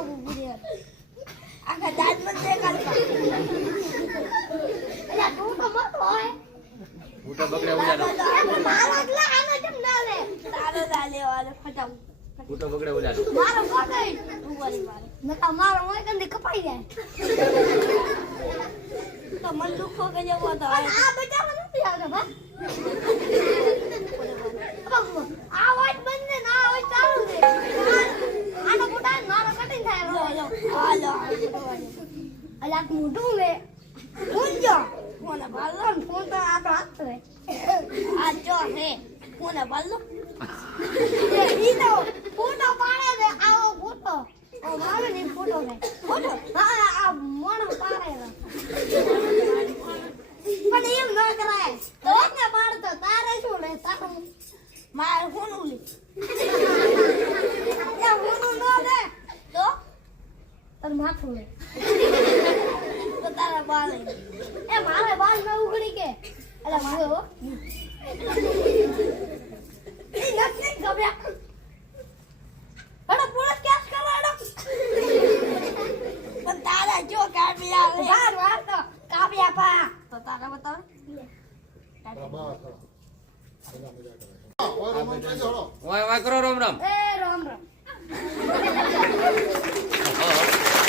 બુબુરી આખા દાંત મત દેખાડતા એલા તું તો મત હોય મોટા બગડે ઉડાડો મારો એટલે આનો કેમ ના લે તારો ના લેવાનો ફટામ મોટો બગડે ઉડાડો મારો પકઈ તું વાલી મારે નકા મારો હોય કંદે કપાઈ જાય તો મન દુખો કે જેવો તો આ બચાવ નથી આવતો બા આ વાત બંધ ને ના હોય ચાલુ છે આનો મોટા મારો કટિંગ થાય હાલો અલા મોટું લે ઊંજો કોને બાલો ફોન તો આ તો હાથ રે આ જો હે કોને બાલો ઈ તો ફોટો પાડે છે આવો ફોટો ઓ મારે ની ફોટો રે ફોટો હા આ મોણો પાડે પણ એમ ન કરાય તો કે પાડતો તારે શું લે તારું મારે ફોનું લે એ ફોનું ન દે તો તાર માથું લે તો તારા બાલ એ મારે બાલ ન ઉગડી કે અલા મારે હો એ નથી ગબ્યા બડા પોલીસ કેસ કરવાડો પણ તારા જો કાપિયા લે બાર વાર તો કાપિયા પા તો તારા બતાવ વાય વાય કરો રામ રામ એ રામ રામ